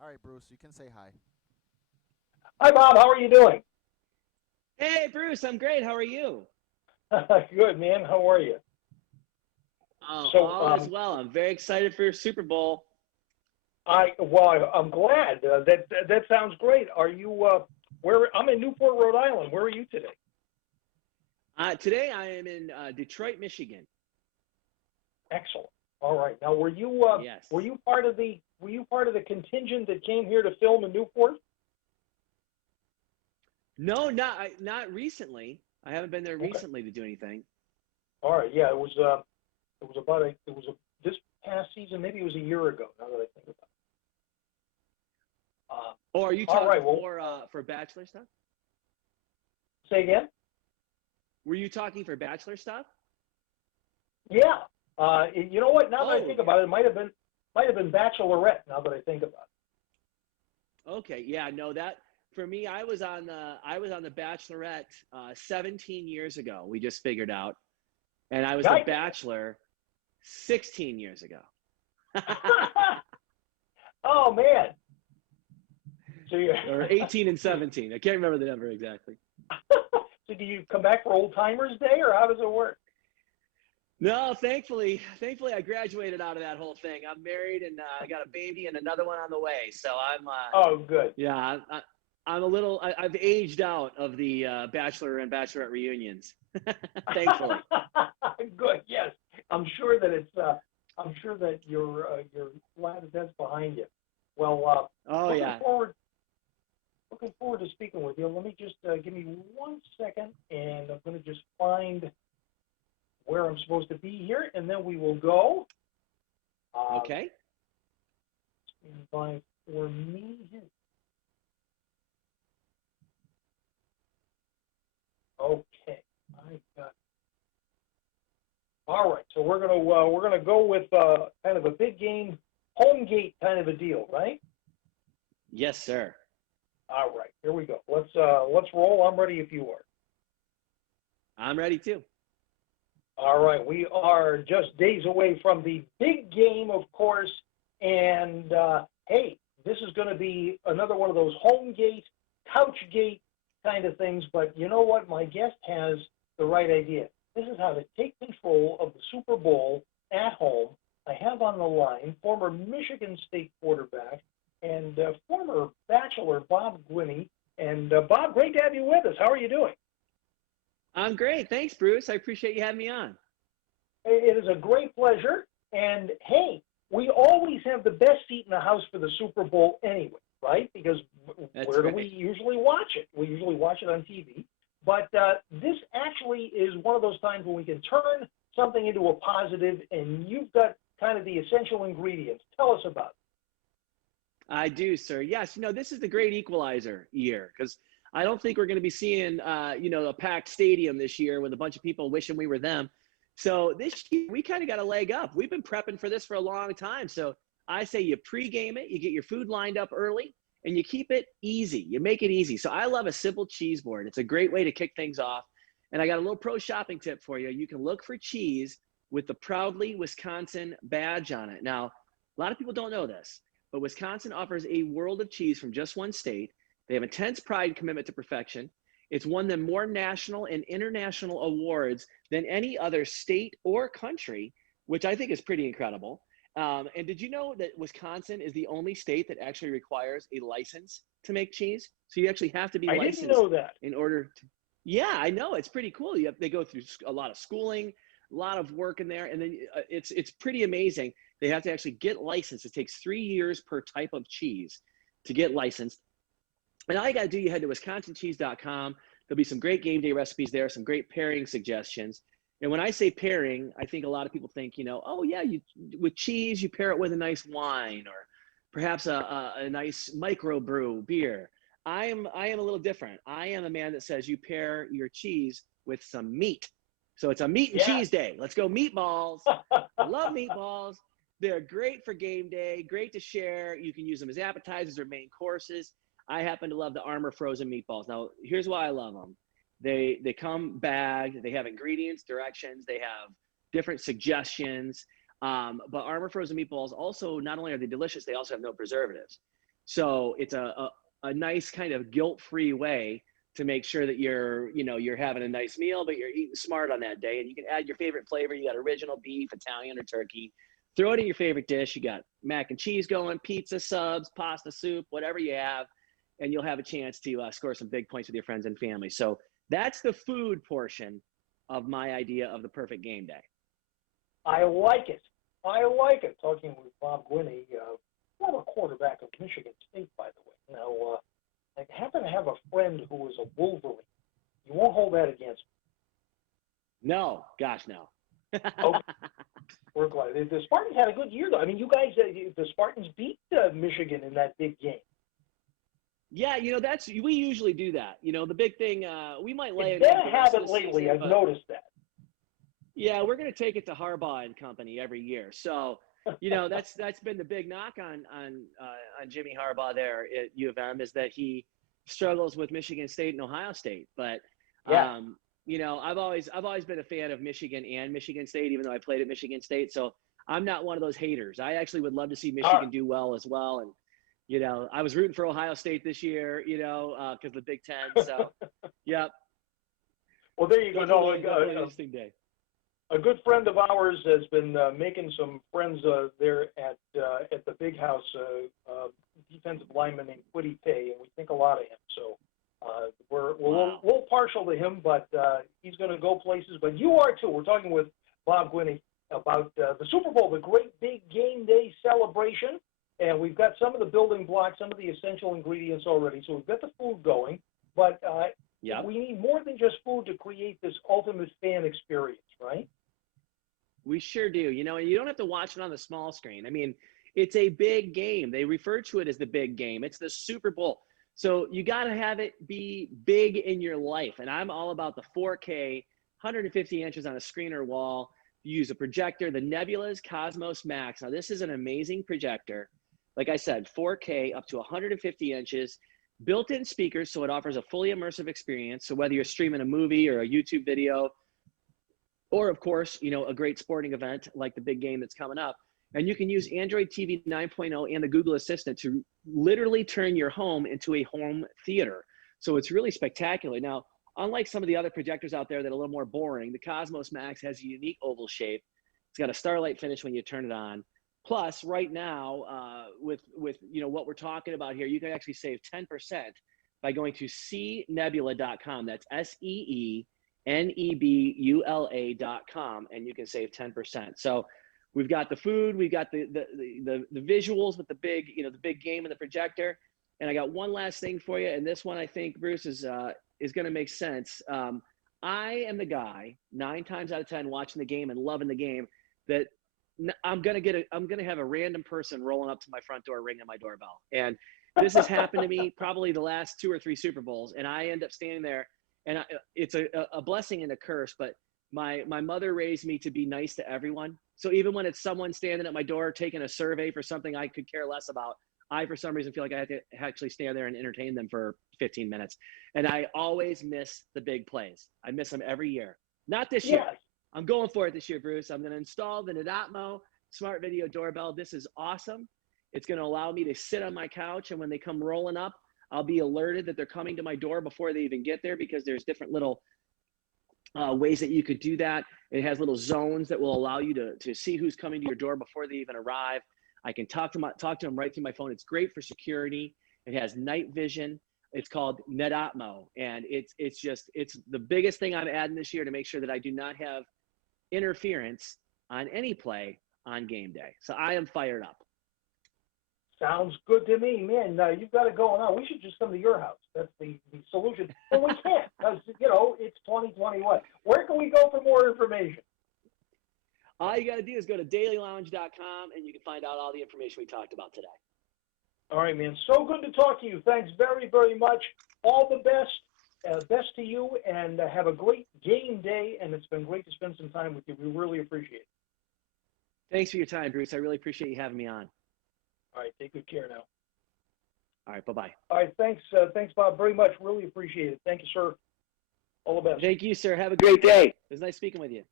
All right, Bruce, you can say hi. Hi, Bob. How are you doing? Hey, Bruce, I'm great. How are you? Good, man. How are you? Oh, So, all is well. I'm very excited for your Super Bowl. I'm glad. That sounds great. Are you where? I'm in Newport, Rhode Island. Where are you today? Today I am in Detroit, Michigan. Excellent. All right. Now, were Yes. you part of the contingent that came here to film in Newport? No, not recently. I haven't been there Okay. recently to do anything. All right. Yeah, it was this past season. Maybe it was a year ago. Now that I think about it. Oh, are you All right. talking Well, for bachelor stuff? say again. Were you talking for bachelor stuff? Yeah. You know what? Now that I Oh, think okay. about it, it might have been Bachelorette. Now that I think about it. Okay. Yeah, no, that for me, I was on the Bachelorette 17 years ago. We just figured out, and I was the Guy. Bachelor 16 years ago. Oh man. So you Or 18 and 17. I can't remember the number exactly. so do you come back for Old Timers Day or how does it work? No, thankfully, I graduated out of that whole thing. I'm married and I got a baby and another one on the way. So Oh, good. yeah, I'm a little, I've aged out of the bachelor and bachelorette reunions. Thankfully. Good. Yes, I'm sure that it's. I'm sure that you're glad that that's behind you. Well, Oh looking yeah. forward looking forward to speaking with you. Let me just give me 1 second, and I'm going to just find where I'm supposed to be here, and then we will go. Um, Okay. stand by for me. Okay, I got. All right, so we're gonna go with kind of a big game, home gate kind of a deal, right? Yes, sir. All right, here we go. Let's roll. I'm ready if you are. I'm ready too. All right, we are just days away from the big game, of course, and hey, this is going to be another one of those home gate, couch gate kind of things. But you know what? My guest has the right idea. This is how to take control of the Super Bowl at home. I have on the line former Michigan State quarterback and former Bachelor Bob Guiney. And Bob, great to have you with us. How are you doing? I'm great. Thanks, Bruce. I appreciate you having me on. It is a great pleasure. And hey, we always have the best seat in the house for the Super Bowl anyway, right? Because That's where do we right. usually watch it? We usually watch it on TV. But this actually is one of those times when we can turn something into a positive, and you've got kind of the essential ingredients. Tell us about I do, sir. Yes, this is the great equalizer year because I don't think we're going to be seeing, a packed stadium this year with a bunch of people wishing we were them. So this year we kind of got a leg up. We've been prepping for this for a long time. So I say you pregame it, you get your food lined up early, and you keep it easy. You make it easy. So I love a simple cheese board. It's a great way to kick things off. And I got a little pro shopping tip for you. You can look for cheese with the proudly Wisconsin badge on it. Now, a lot of people don't know this, but Wisconsin offers a world of cheese from just one state. They have intense pride and commitment to perfection. It's won them more national and international awards than any other state or country, which I think is pretty incredible. And did you know that Wisconsin is the only state that actually requires a license to make cheese? So you actually have to be it. I didn't licensed know that. in order to. Yeah, I know it's pretty cool. They go through a lot of schooling, a lot of work in there, and then it's pretty amazing. They have to actually get licensed. It takes 3 years per type of cheese to get licensed. And all you got to do, you head to wisconsincheese.com. There'll be some great game day recipes there, some great pairing suggestions. And when I say pairing, I think a lot of people think, oh yeah, with cheese you pair it with a nice wine or perhaps a nice microbrew beer. I am a little different. I am a man that says you pair your cheese with some meat. So it's a meat and Yes. cheese day. Let's go meatballs. I love meatballs. They're great for game day, great to share. You can use them as appetizers or main courses. I happen to love the Armor frozen meatballs. Now, here's why I love them. They come bagged. They have ingredients, directions. They have different suggestions. But Armor frozen meatballs also not only are they delicious, they also have no preservatives. So it's a nice kind of guilt-free way to make sure that you're having a nice meal, but you're eating smart on that day. And you can add your favorite flavor. You got original beef, Italian, or turkey. Throw it in your favorite dish. You got mac and cheese going, pizza, subs, pasta, soup, whatever you have, and you'll have a chance to score some big points with your friends and family. So that's the food portion of my idea of the perfect game day. I like it. I like it. Talking with Bob Guiney, former quarterback of Michigan State, by the way. Now, I happen to have a friend who was a Wolverine. You won't hold that against me. No, gosh, no. Okay. We're glad. The Spartans had a good year, though. I mean, you guys, the Spartans beat Michigan in that big game. Yeah, we usually do that. The big thing, we might lay it. They haven't lately. I've noticed that. Yeah, we're going to take it to Harbaugh and company every year. So, that's been the big knock on Jimmy Harbaugh there at U of M, is that he struggles with Michigan State and Ohio State. But yeah. I've always been a fan of Michigan and Michigan State, even though I played at Michigan State. So I'm not one of those haters. I actually would love to see Michigan do well as well. And I was rooting for Ohio State this year, because of the Big Ten. So, yep. Well, there you go. No, interesting day. A good friend of ours has been making some friends there at the Big House, defensive lineman named Quiddy Pay, and we think a lot of him. So we're a little partial to him, but he's going to go places. But you are too. We're talking with Bob Guiney about the Super Bowl, the great big game day celebration. And we've got some of the building blocks, some of the essential ingredients already. So we've got the food going, but we need more than just food to create this ultimate fan experience, right? We sure do. And you don't have to watch it on the small screen. I mean, it's a big game. They refer to it as the big game. It's the Super Bowl. So you got to have it be big in your life. And I'm all about the 4K, 150 inches on a screen or wall. You use a projector, the Nebula's Cosmos Max. Now, this is an amazing projector. Like I said, 4K up to 150 inches, built-in speakers, so it offers a fully immersive experience. So whether you're streaming a movie or a YouTube video, or of course, a great sporting event like the big game that's coming up, and you can use Android TV 9.0 and the Google Assistant to literally turn your home into a home theater. So it's really spectacular. Now, unlike some of the other projectors out there that are a little more boring, the Cosmos Max has a unique oval shape. It's got a starlight finish when you turn it on. Plus, right now, with what we're talking about here, you can actually save 10% by going to cnebula.com. That's SEENEBULA.com, and you can save 10%. So we've got the food, we've got the visuals with the big game and the projector. And I got one last thing for you, and this one I think, Bruce, is going to make sense. I am the guy 9 times out of 10 watching the game and loving the game that I'm gonna have a random person rolling up to my front door, ringing my doorbell. And this has happened to me probably the last 2 or 3 Super Bowls, and I end up standing there. And it's a blessing and a curse, but my mother raised me to be nice to everyone. So even when it's someone standing at my door taking a survey for something I could care less about, I, for some reason, feel like I have to actually stand there and entertain them for 15 minutes. And I always miss the big plays. I miss them every year. Not this year. I'm going for it this year, Bruce. I'm going to install the Netatmo smart video doorbell. This is awesome. It's going to allow me to sit on my couch, and when they come rolling up, I'll be alerted that they're coming to my door before they even get there, because there's different little ways that you could do that. It has little zones that will allow you to see who's coming to your door before they even arrive. I can talk to them right through my phone. It's great for security. It has night vision. It's called Netatmo, and it's the biggest thing I'm adding this year to make sure that I do not have interference on any play on game day. So I am fired up. Sounds good to me, man. You've got it going on. We should just come to your house. That's the solution. But we can't, because, it's 2021. Where can we go for more information? All you got to do is go to dailylounge.com, and you can find out all the information we talked about today. All right, man. So good to talk to you. Thanks very, very much. All the best. Best to you, and have a great game day. And it's been great to spend some time with you. We really appreciate it. Thanks for your time, Bruce. I really appreciate you having me on. All right. Take good care now. All right. Bye-bye. All right. Thanks, Bob, very much. Really appreciate it. Thank you, sir. All the best. Thank you, sir. Have a great day. It was nice speaking with you.